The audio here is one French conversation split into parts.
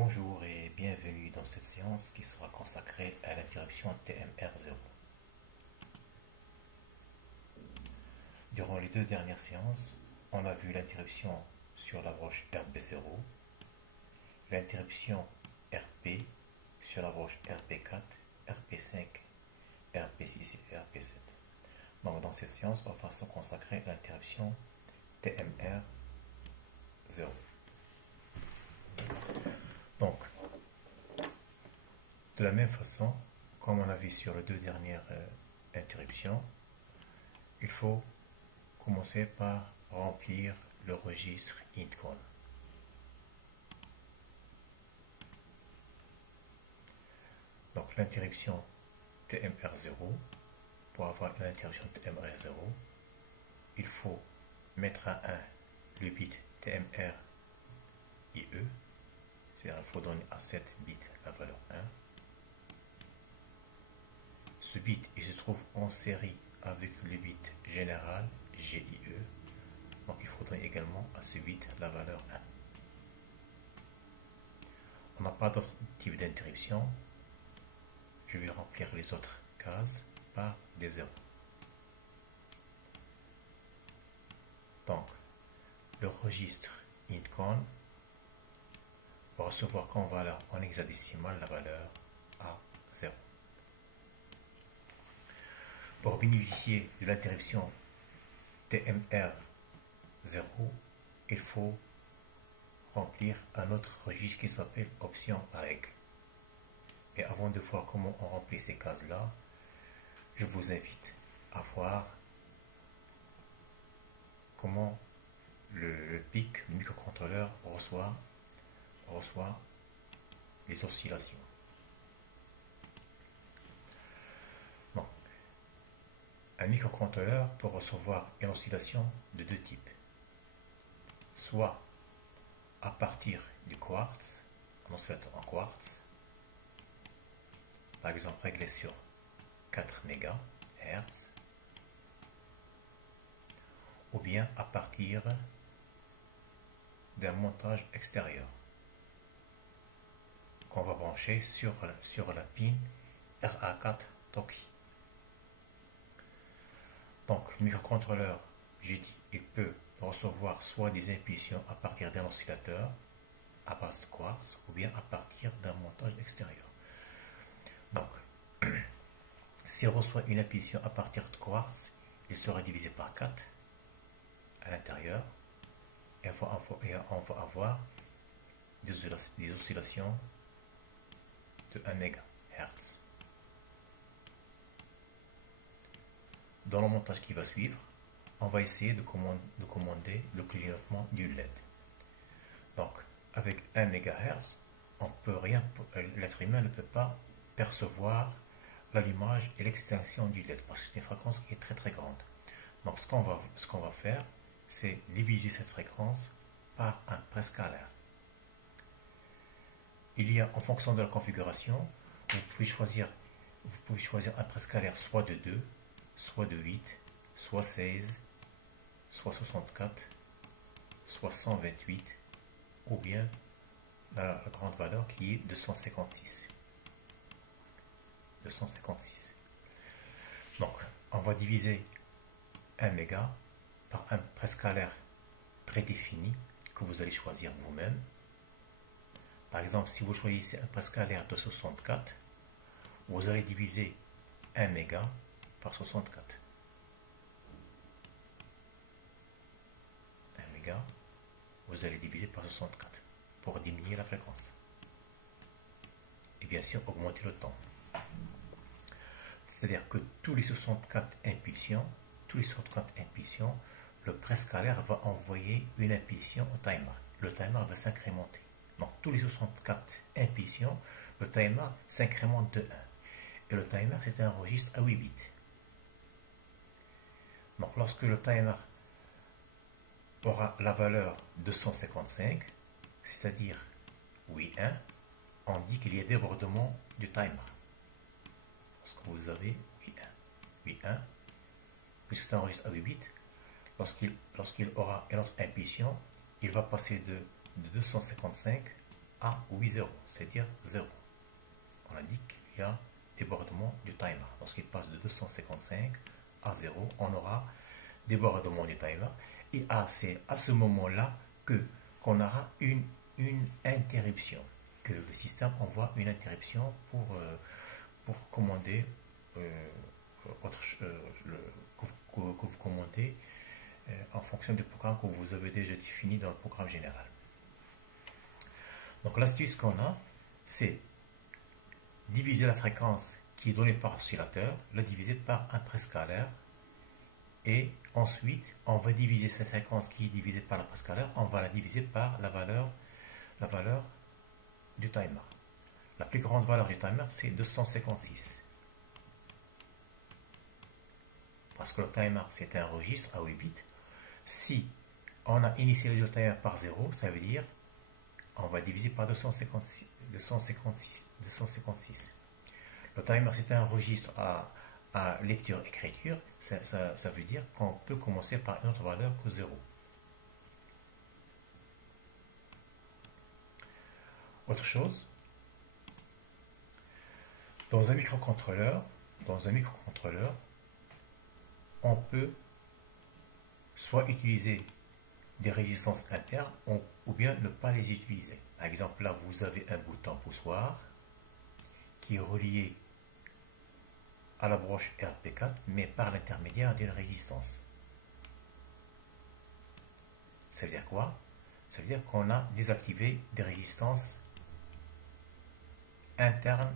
Bonjour et bienvenue dans cette séance qui sera consacrée à l'interruption TMR0. Durant les deux dernières séances, on a vu l'interruption sur la broche RB0, l'interruption RP sur la broche RP4, RP5, RP6 et RP7. Donc dans cette séance, on va se consacrer à l'interruption TMR0. Donc, de la même façon, comme on a vu sur les deux dernières interruptions, il faut commencer par remplir le registre intcon. Donc l'interruption TMR0, pour avoir une interruption TMR0, il faut mettre à 1 le bit TMR IE, c'est-à-dire il faut donner à 7 bits la valeur 1. Ce bit il se trouve en série avec le bit général GIE, donc il faut donner également à ce bit la valeur 1. On n'a pas d'autre type d'interruption. Je vais remplir les autres cases par des zéros. Donc, le registre intcon va recevoir comme valeur en hexadécimal la valeur A0. Pour bénéficier de l'interruption TMR0, il faut remplir un autre registre qui s'appelle option règle. Mais avant de voir comment on remplit ces cases-là, je vous invite à voir comment le PIC, le microcontrôleur, reçoit les oscillations. Bon. Un microcontrôleur peut recevoir une oscillation de deux types. Soit à partir du quartz, un oscillateur en quartz, par exemple réglé sur 4 MHz, ou bien à partir d'un montage extérieur qu'on va brancher sur la pin RA4 Toki. Donc le microcontrôleur, j'ai dit, il peut recevoir soit des impulsions à partir d'un oscillateur à base de quartz ou bien à partir d'un montage extérieur. Donc, s'il reçoit une impulsion à partir de quartz, il sera divisé par 4 à l'intérieur et on va avoir des oscillations de 1 MHz. Dans le montage qui va suivre, on va essayer de commander le clignotement du LED. Donc, avec 1 MHz, l'être humain ne peut pas percevoir l'allumage et l'extinction du LED parce que c'est une fréquence qui est très très grande. Donc, ce qu'on va faire, c'est diviser cette fréquence par un prescalaire. Il y a, en fonction de la configuration, vous pouvez choisir un prescalaire soit de 2, soit de 8, soit 16, soit 64, soit 128, ou bien la grande valeur qui est 256. 256. Donc, on va diviser 1 méga par un prescalaire prédéfini que vous allez choisir vous-même. Par exemple, si vous choisissez un prescalaire de 64, vous allez diviser 1 méga par 64. 1 méga, vous allez diviser par 64 pour diminuer la fréquence. Et bien sûr, augmenter le temps. C'est-à-dire que tous les 64 impulsions, le prescalaire va envoyer une impulsion au timer. Le timer va s'incrémenter. Donc, tous les 64 impulsions, le timer s'incrémente de 1. Et le timer, c'est un registre à 8 bits. Donc, lorsque le timer aura la valeur 255, c'est-à-dire 8.1, on dit qu'il y a débordement du timer. Parce que vous avez 8.1, puisque c'est un registre à 8 bits, lorsqu'il aura une autre impulsion, il va passer de 255 à 8-0, c'est-à-dire 0. On indique qu'il y a débordement du timer. Lorsqu'il passe de 255 à 0, on aura débordement du timer. Et c'est à ce moment-là qu'on aura une interruption, que le système envoie une interruption pour commander que vous commandez en fonction du programme que vous avez déjà défini dans le programme général. Donc l'astuce qu'on a, c'est diviser la fréquence qui est donnée par oscillateur, la diviser par un préscalaire, et ensuite on va diviser cette fréquence qui est divisée par la préscalaire, on va la diviser par la valeur du timer. La plus grande valeur du timer, c'est 256. Parce que le timer, c'est un registre à 8 bits. Si on a initialisé le timer par 0, ça veut dire on va diviser par 256. Le timer, c'est un registre à lecture-écriture. Ça veut dire qu'on peut commencer par une autre valeur que 0. Autre chose, dans un microcontrôleur, on peut soit utiliser des résistances internes ou bien ne pas les utiliser. Par exemple, là, vous avez un bouton poussoir qui est relié à la broche RP4, mais par l'intermédiaire d'une résistance. Ça veut dire quoi? Ça veut dire qu'on a désactivé des résistances internes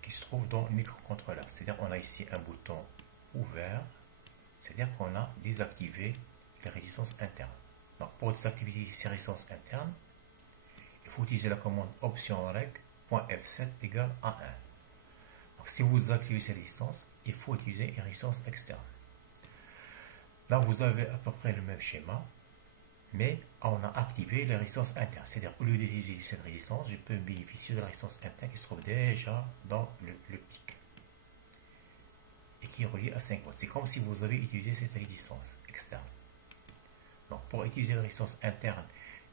qui se trouvent dans le microcontrôleur. C'est-à-dire qu'on a ici un bouton ouvert, c'est-à-dire qu'on a désactivé les résistances internes. Donc pour désactiver ces résistances internes, il faut utiliser la commande option reg.f7 égale à 1. Donc si vous activez ces résistances, il faut utiliser une résistance externe. Là vous avez à peu près le même schéma, mais on a activé les résistances internes. C'est-à-dire au lieu d'utiliser cette résistance, je peux bénéficier de la résistance interne qui se trouve déjà dans le pic et qui est relié à 5 volts. C'est comme si vous avez utilisé cette résistance externe. Donc pour utiliser la résistance interne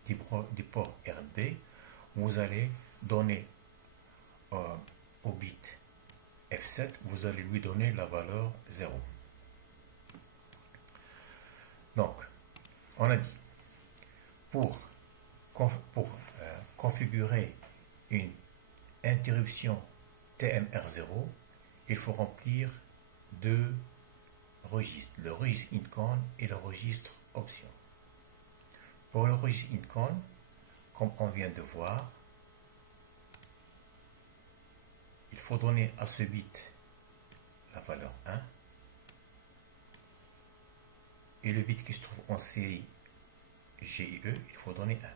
du port RB, vous allez donner au bit F7, vous allez lui donner la valeur 0. Donc, on a dit, pour configurer une interruption TMR0, il faut remplir deux registres, le registre INCON et le registre option. Pour le registre INCON, comme on vient de voir, il faut donner à ce bit la valeur 1 et le bit qui se trouve en série GIE, il faut donner 1.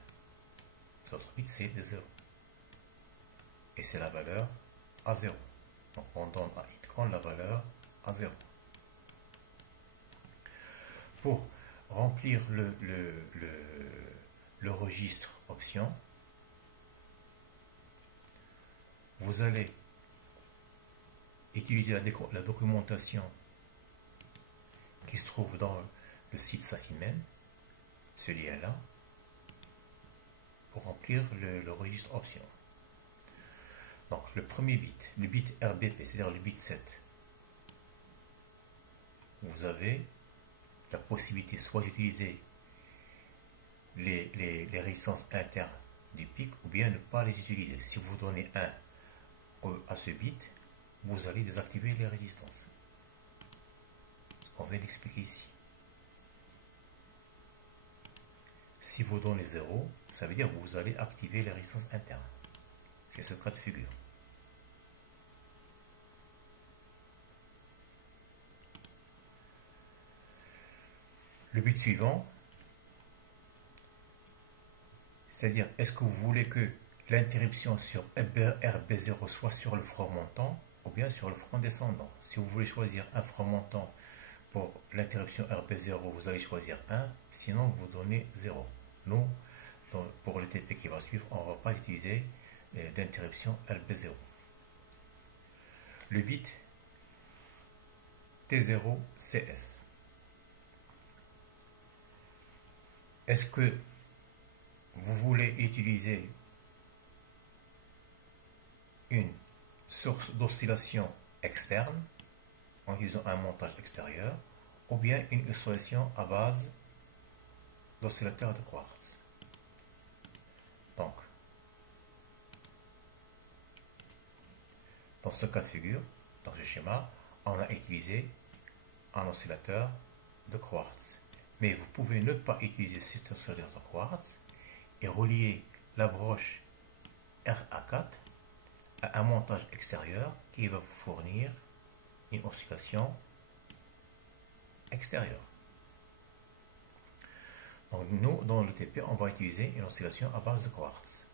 L'autre bit c'est de 0 et c'est la valeur à 0. Donc on donne à INCON la valeur à 0. Pour remplir le registre option, vous allez utiliser la documentation qui se trouve dans le site Safimen, ce lien-là, pour remplir le registre option. Donc le premier bit, le bit RBP, c'est-à-dire le bit 7, vous avez la possibilité soit d'utiliser les résistances internes du pic ou bien ne pas les utiliser. Si vous donnez 1 à ce bit, vous allez désactiver les résistances. Ce qu'on vient d'expliquer ici. Si vous donnez 0, ça veut dire que vous allez activer les résistances internes. C'est ce cas de figure. Le but suivant, c'est-à-dire est-ce que vous voulez que l'interruption sur RB0 soit sur le front montant ou bien sur le front descendant. Si vous voulez choisir un front montant pour l'interruption RB0, vous allez choisir 1, sinon vous donnez 0. Nous, pour le TP qui va suivre, on ne va pas utiliser d'interruption RB0. Le bit T0CS. Est-ce que vous utiliser une source d'oscillation externe en utilisant un montage extérieur, ou bien une oscillation à base d'oscillateur de quartz. Donc, dans ce cas de figure, dans ce schéma, on a utilisé un oscillateur de quartz. Mais vous pouvez ne pas utiliser cet oscillateur de quartz et relier la broche RA4 à un montage extérieur qui va vous fournir une oscillation extérieure. Donc nous, dans le TP, on va utiliser une oscillation à base de quartz.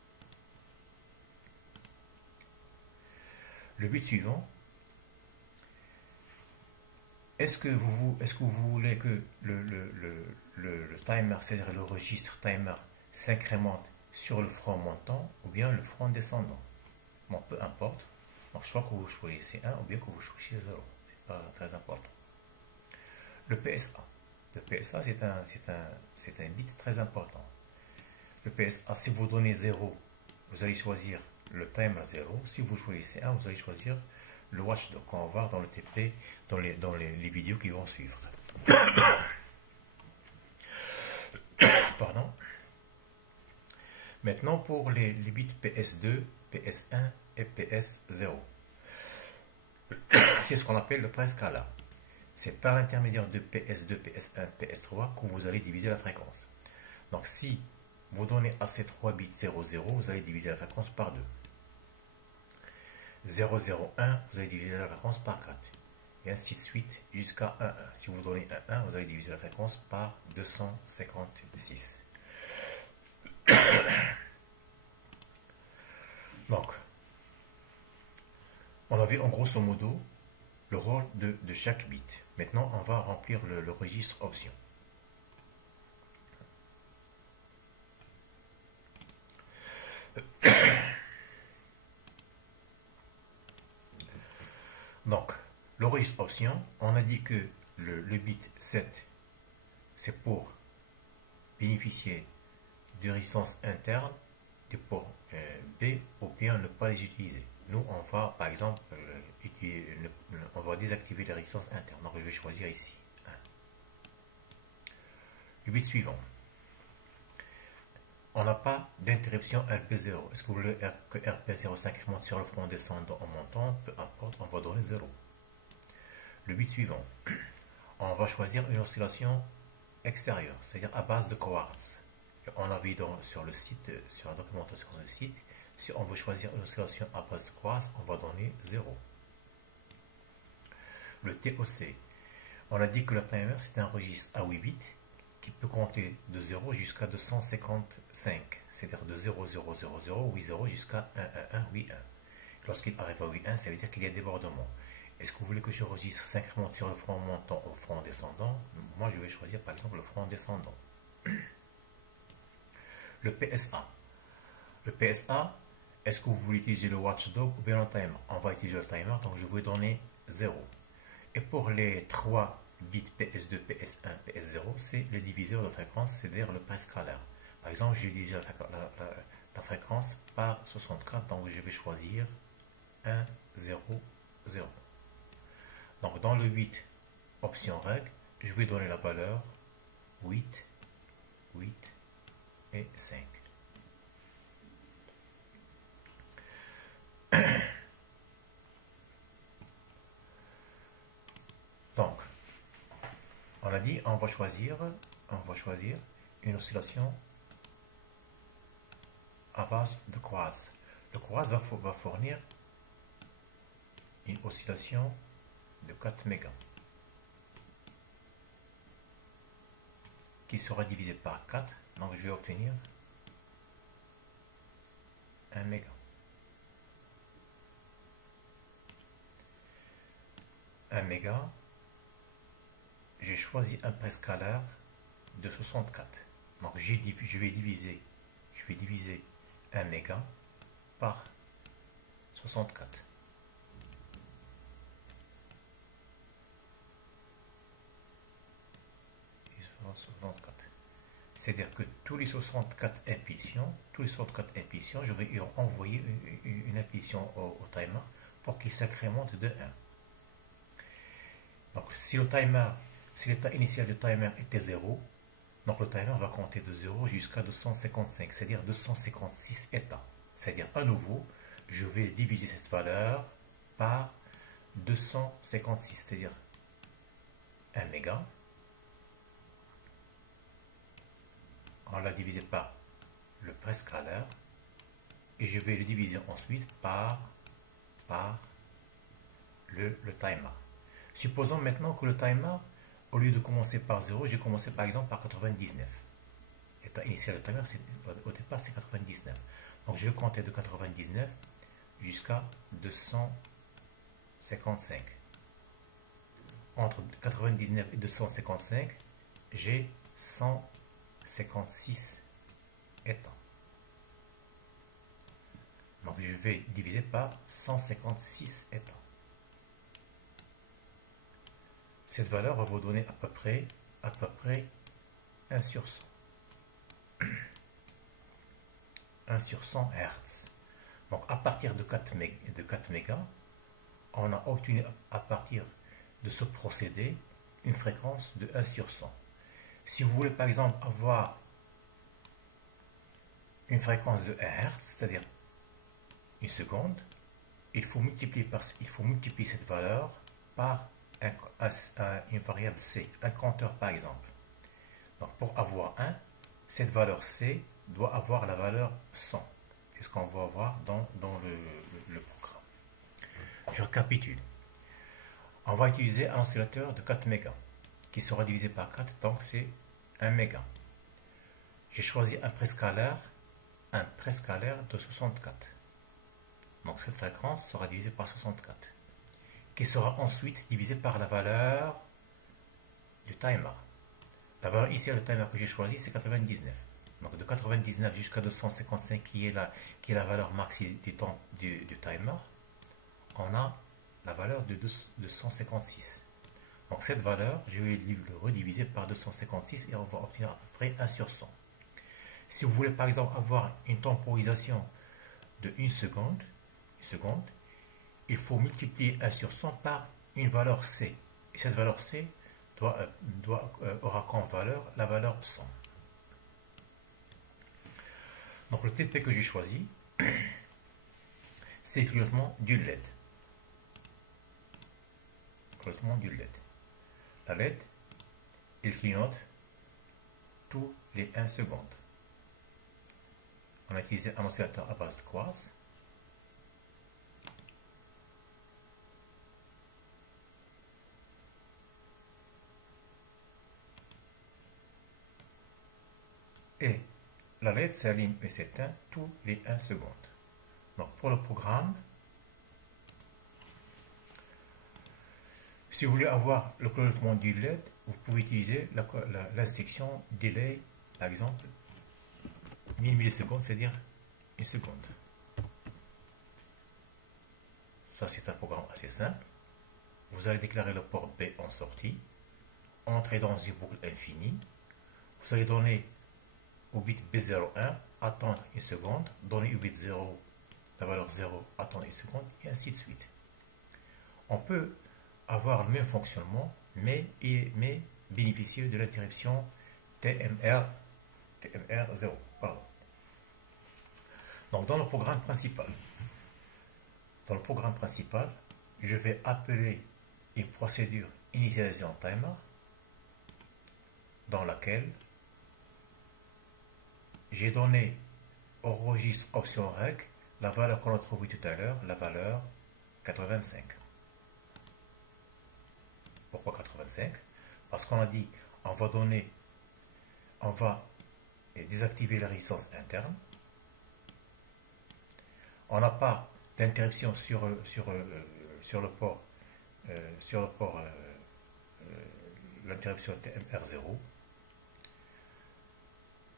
Le but suivant, est-ce que vous voulez que le timer, c'est-à-dire le registre timer, s'incrémente sur le front montant ou bien le front descendant? Bon, peu importe. Donc, soit que vous choisissez 1 ou bien que vous choisissez 0. C'est pas très important. Le PSA. Le PSA, c'est un bit très important. Le PSA, si vous donnez 0, vous allez choisir le timer 0. Si vous choisissez 1, vous allez choisir le watchdog qu'on va voir dans le TP, dans les vidéos qui vont suivre. Pardon. Maintenant, pour les bits PS2, PS1 et PS0. C'est ce qu'on appelle le prescaler. C'est par l'intermédiaire de PS2, PS1, PS3 que vous allez diviser la fréquence. Donc si vous donnez à ces 3 bits 00, vous allez diviser la fréquence par 2. 001, vous allez diviser la fréquence par 4. Et ainsi de suite jusqu'à 11. Si vous donnez 11, vous allez diviser la fréquence par 256. Donc, on a vu en grosso modo le rôle de chaque bit. Maintenant, on va remplir le registre option. Donc, le registre option, on a dit que le bit 7, c'est pour bénéficier de résistance interne du port B ou bien ne pas les utiliser. Nous, on va, par exemple, on va désactiver les résistances internes. Donc, je vais choisir ici 1. Le bit suivant. On n'a pas d'interruption RP0. Est-ce que vous voulez que RP0 s'incrémente sur le front descendant en montant? Peu importe, on va donner 0. Le bit suivant. On va choisir une oscillation extérieure, c'est-à-dire à base de quartz. On a vu sur le site, sur la documentation du site, si on veut choisir une oscillation à base de quartz, on va donner 0. Le TOC. On a dit que le timer, c'est un registre à 8 bits qui peut compter de 0 jusqu'à 255, c'est-à-dire de 000080 jusqu'à 1181. Lorsqu'il arrive à 81, ça veut dire qu'il y a débordement. Est-ce que vous voulez que ce registre s'incrémente sur le front montant ou le front descendant? Moi, je vais choisir par exemple le front descendant. Le PSA. Le PSA, est-ce que vous voulez utiliser le watchdog ou bien le timer? On va utiliser le timer, donc je vais donner 0. Et pour les 3 bits PS2, PS1, PS0, c'est le diviseur de fréquence, c'est-à-dire le prescaler. Par exemple, j'ai divisé la fréquence par 64, donc je vais choisir 1, 0, 0. Donc dans le 8, option règle, je vais donner la valeur 8, 8 et 5. Donc, on a dit on va choisir une oscillation à base de quartz. Le quartz va fournir une oscillation de 4 mégas qui sera divisée par 4. Donc je vais obtenir 1 méga. J'ai choisi un prescaler de 64. Donc je vais diviser 1 méga par 64. C'est-à-dire que tous les 64 impulsions, je vais envoyer une impulsion au timer pour qu'il s'incrémente de 1. Donc si l'état initial du timer était 0, donc le timer va compter de 0 jusqu'à 255, c'est-à-dire 256 états. C'est-à-dire à nouveau, je vais diviser cette valeur par 256, c'est-à-dire 1 méga. On l'a divisé par le préscalaire et je vais le diviser ensuite par le timer. Supposons maintenant que le timer, au lieu de commencer par 0, j'ai commencé par exemple par 99. L'état initial du timer, au départ, c'est 99. Donc je vais compter de 99 jusqu'à 255. Entre 99 et 255, j'ai 156 états. Donc je vais diviser par 156 états. Cette valeur va vous donner à peu près 1 sur 100. 1 sur 100 Hz. Donc à partir de 4 mégas, on a obtenu à partir de ce procédé une fréquence de 1 sur 100. Si vous voulez par exemple avoir une fréquence de 1 Hz, c'est-à-dire une seconde, il faut multiplier cette valeur par une variable C, un compteur par exemple. Donc pour avoir 1, cette valeur C doit avoir la valeur 100. C'est ce qu'on va voir dans le programme. Je récapitule. On va utiliser un oscillateur de 4 mégas qui sera divisé par 4, donc c'est 1 méga. J'ai choisi un préscalaire de 64. Donc cette fréquence sera divisée par 64, qui sera ensuite divisée par la valeur du timer. La valeur ici du timer que j'ai choisi, c'est 99. Donc de 99 jusqu'à 255, qui est la valeur maxi du temps du timer, on a la valeur de 256. Donc cette valeur, je vais le rediviser par 256 et on va obtenir à peu près 1 sur 100. Si vous voulez par exemple avoir une temporisation de 1 seconde, il faut multiplier 1 sur 100 par une valeur C. Et cette valeur C aura comme valeur la valeur 100. Donc le TP que j'ai choisi, c'est le clignotement du LED. La LED, il clignote tous les 1 seconde. On a utilisé un oscillateur à base de quartz. Et la LED s'allume et s'éteint tous les 1 seconde. Donc pour le programme, si vous voulez avoir le clignotement du LED, vous pouvez utiliser l'instruction delay, par exemple 1000 millisecondes, c'est-à-dire 1 seconde. Ça, c'est un programme assez simple. Vous allez déclarer le port B en sortie, entrer dans une boucle infinie. Vous allez donner au bit B01, attendre 1 seconde, donner au bit 0 la valeur 0, attendre 1 seconde, et ainsi de suite. On peut avoir le même fonctionnement, mais bénéficier de l'interruption TMR0. Pardon. Donc dans le programme principal, je vais appeler une procédure initialisation timer dans laquelle j'ai donné au registre option reg la valeur qu'on a trouvée tout à l'heure, la valeur 85. Pourquoi 85? Parce qu'on a dit on va désactiver la résistance interne. On n'a pas d'interruption sur le port l'interruption TMR0.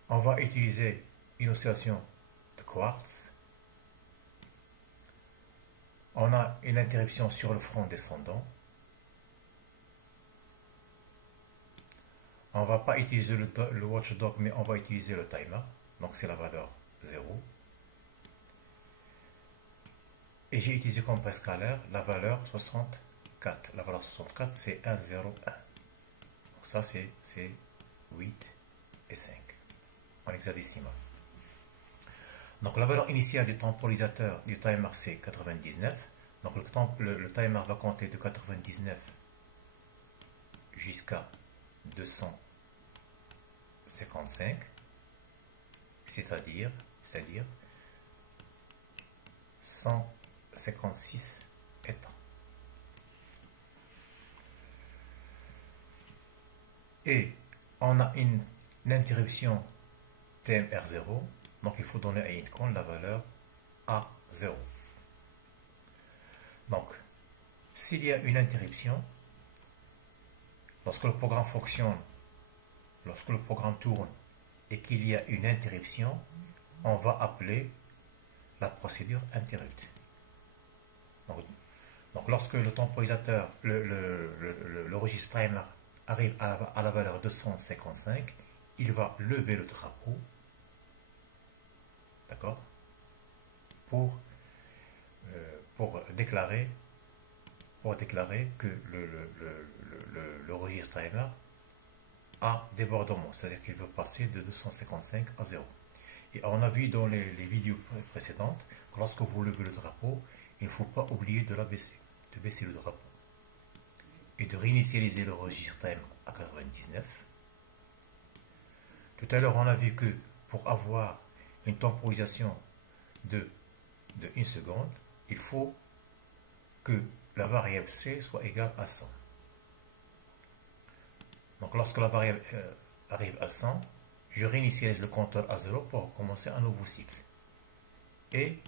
On va utiliser une oscillation de quartz. On a une interruption sur le front descendant. On ne va pas utiliser le watchdog, mais on va utiliser le timer. Donc c'est la valeur 0. Et j'ai utilisé comme préscalaire la valeur 64. La valeur 64, c'est 1, 0, 1. Donc ça, c'est 8 et 5 en hexadécimal. Donc la valeur initiale du temporisateur du timer, c'est 99. Donc le timer va compter de 99 jusqu'à 255, c'est-à-dire 156 états. Et on a une interruption TMR0, donc il faut donner à Intcon la valeur A0. Donc, s'il y a une interruption, lorsque le programme fonctionne, lorsque le programme tourne et qu'il y a une interruption, on va appeler la procédure interrupt. Donc lorsque le temporisateur, le registre timer arrive à la valeur 255, il va lever le drapeau, d'accord, pour déclarer que le registre timer a débordement, c'est-à-dire qu'il veut passer de 255 à 0. Et on a vu dans les vidéos précédentes que lorsque vous levez le drapeau, il ne faut pas oublier de baisser le drapeau et de réinitialiser le registre timer à 99. Tout à l'heure, on a vu que pour avoir une temporisation de 1 seconde, il faut que la variable C soit égale à 100. Donc lorsque la variable arrive à 100, je réinitialise le compteur à 0 pour commencer un nouveau cycle. Et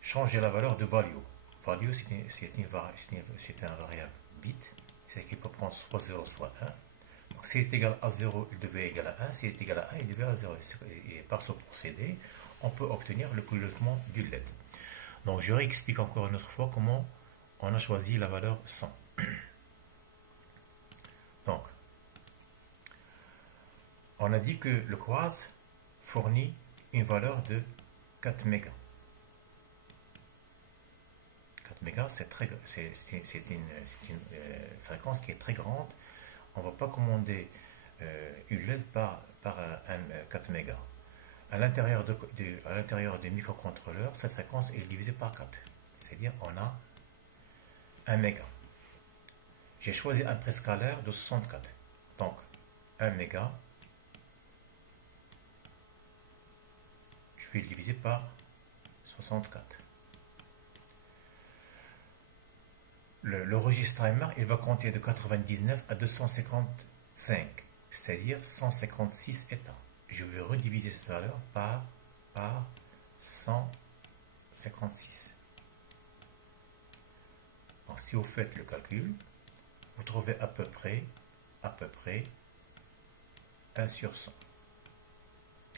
changer la valeur de value. Value, c'est un variable bit, c'est-à-dire qu'il peut prendre soit 0, soit 1. Donc s'il est égal à 0, il devait égal à 1. S'il est égal à 1, il devait à 0. Et par ce procédé, on peut obtenir le prélèvement du LED. Donc je réexplique encore une autre fois comment on a choisi la valeur 100. Donc, on a dit que le quartz fournit une valeur de 4 mégas. 4 mégas, c'est une fréquence qui est très grande. On ne va pas commander une LED par 4 mégas. À l'intérieur des microcontrôleurs, cette fréquence est divisée par 4. C'est-à-dire on a 1 méga. J'ai choisi un préscalaire de 64. Donc 1 méga, je vais le diviser par 64. Le registre timer, il va compter de 99 à 255, c'est-à-dire 156 états. Je vais rediviser cette valeur par 156. Donc, si vous faites le calcul, vous trouvez à peu près 1 sur 100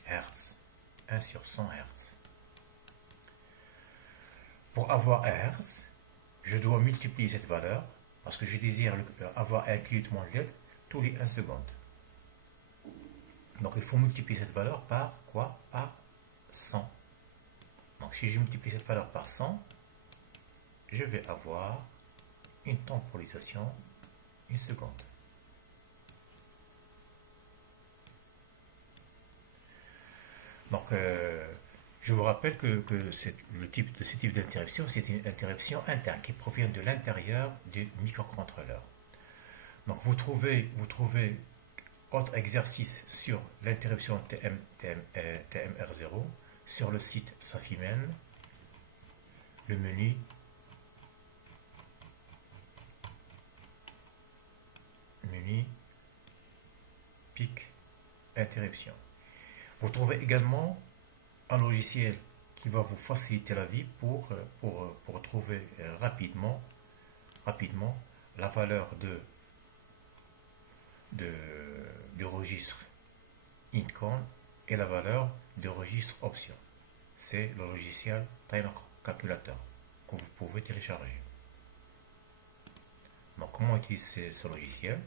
Hz. 1 sur 100 Hz. Pour avoir 1 Hz, je dois multiplier cette valeur parce que je désire avoir un clignotement de LED tous les 1 seconde. Donc il faut multiplier cette valeur par quoi? Par 100. Donc si je multiplie cette valeur par 100, je vais avoir une temporisation 1 seconde. Donc je vous rappelle que ce type d'interruption, c'est une interruption interne qui provient de l'intérieur du microcontrôleur. Donc vous trouvez autre exercice sur l'interruption TMR0 sur le site Safimen, le menu pic interruption. Vous trouvez également un logiciel qui va vous faciliter la vie pour trouver rapidement la valeur du registre Intcon et la valeur du registre option. C'est le logiciel Timer Calculator que vous pouvez télécharger. Donc comment utiliser ce logiciel?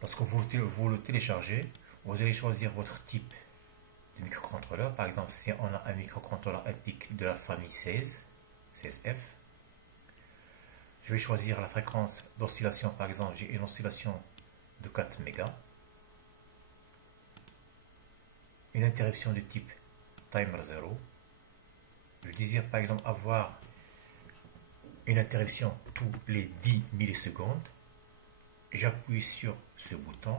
Lorsque vous le téléchargez, vous allez choisir votre type de microcontrôleur. Par exemple, si on a un microcontrôleur EPIC de la famille 16F, je vais choisir la fréquence d'oscillation. Par exemple, j'ai une oscillation de 4 mégas. Une interruption de type timer 0. Je désire par exemple avoir une interruption tous les 10 millisecondes. J'appuie sur ce bouton.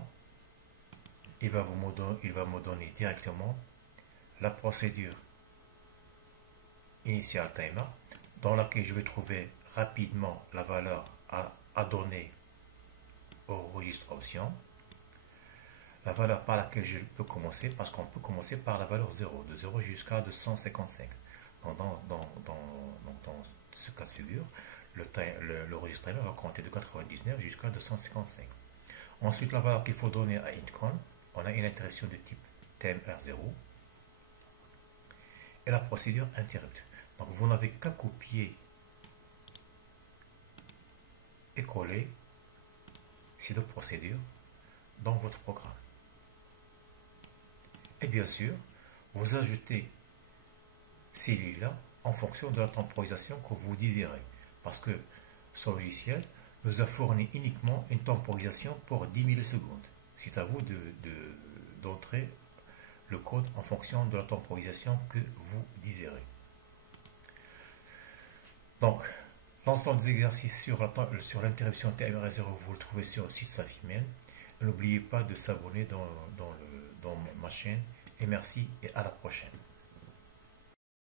Il va me donner directement la procédure initial timer dans laquelle je vais trouver rapidement la valeur à donner au registre option. La valeur par laquelle je peux commencer, parce qu'on peut commencer par la valeur 0, de 0 jusqu'à 255. Donc, dans ce cas de figure, le registre timer va compter de 99 jusqu'à 255. Ensuite, la valeur qu'il faut donner à INTCON, on a une interruption de type TMR0 et la procédure interrupt. Donc, vous n'avez qu'à copier et coller ces deux procédures dans votre programme. Et bien sûr, vous ajoutez ces lignes-là en fonction de la temporisation que vous désirez. Parce que ce logiciel nous a fourni uniquement une temporisation pour 10 millisecondes. C'est à vous d'entrer le code en fonction de la temporisation que vous désirez. Donc, l'ensemble des exercices sur l'interruption TMR0, vous le trouvez sur le site Safimel. N'oubliez pas de s'abonner dans ma chaîne. Et merci et à la prochaine.